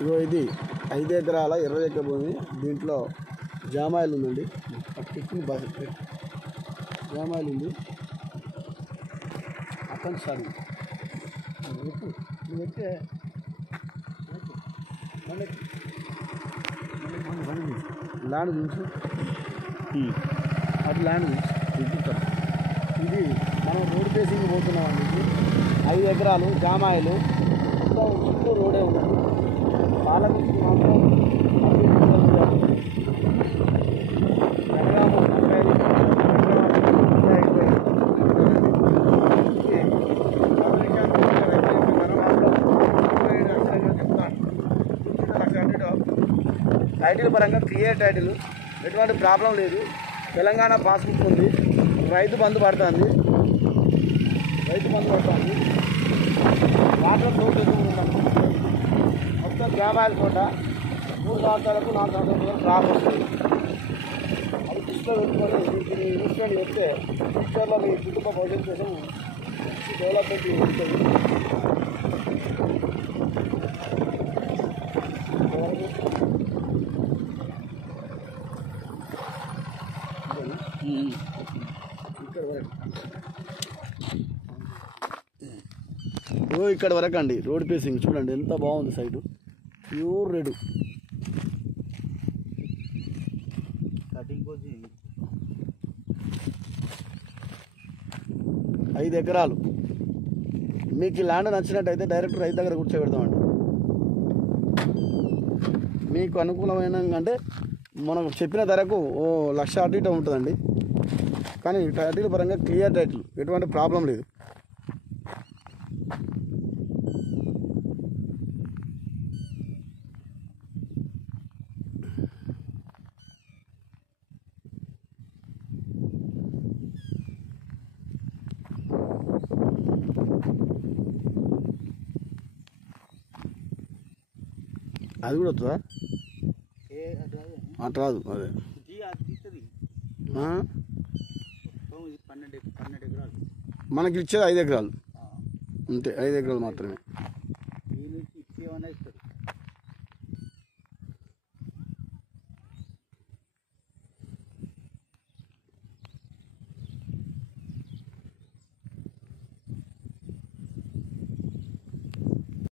ఇగో ఇది 5 ఎకరాల 20 ఎకరాల భూమి. దీంట్లో జామాయిల్ ఉందండి. జామాయిల్ ఉంది. అక్కడ సార్ ల్యాండ్ గురించి అది ల్యాండ్ గురించి చూపిస్తాను. ఇది మనం రోడ్ ఫేసింగ్ పోతున్నామండి. 5 ఎకరాలు జామాయిలు చుట్టూ రోడే ఉన్నది. పాలకుర్తి మాత్రం టైటిల్ పరంగా క్లియర్ టైటిల్, ఎటువంటి ప్రాబ్లం లేదు. తెలంగాణ పాస్బుక్ ఉంది. రైతు బంధు పడుతుంది. వాటర్ తోట మొత్తం జామాయిల తోట 3 సంవత్సరాలకు 4 సంవత్సరాలకు క్రాప్ వస్తుంది. అది దృష్టిలో పెట్టుకొని ఇన్వెస్ట్మెంట్ చెప్తే ఫ్యూచర్లో మీ కుటుంబ భవిష్యత్తు కోసం డెవలప్మెంట్ ఉంటుంది. ఇక్కడ వరకు అండి రోడ్ ఫేసింగ్ చూడండి ఎంత బాగుంది. Site pure red. 5 ఎకరాలు. మీకు ఈ ల్యాండ్ నచ్చినట్టయితే డైరెక్ట్ రైతు దగ్గర కూర్చోబెడతామండి. మీకు అనుకూలమైన అంటే మనం చెప్పిన ధరకు 1,00,000 అటు ఇటు ఉంటుందండి. కానీ టైటిల్ పరంగా క్లియర్ టైటిల్, ఎటువంటి ప్రాబ్లం లేదు. అది కూడా వస్తుందా? అటు రాదు. అదే మనకి ఇచ్చేది 5 ఎకరాలు అంతే. 5 ఎకరాలు మాత్రమే.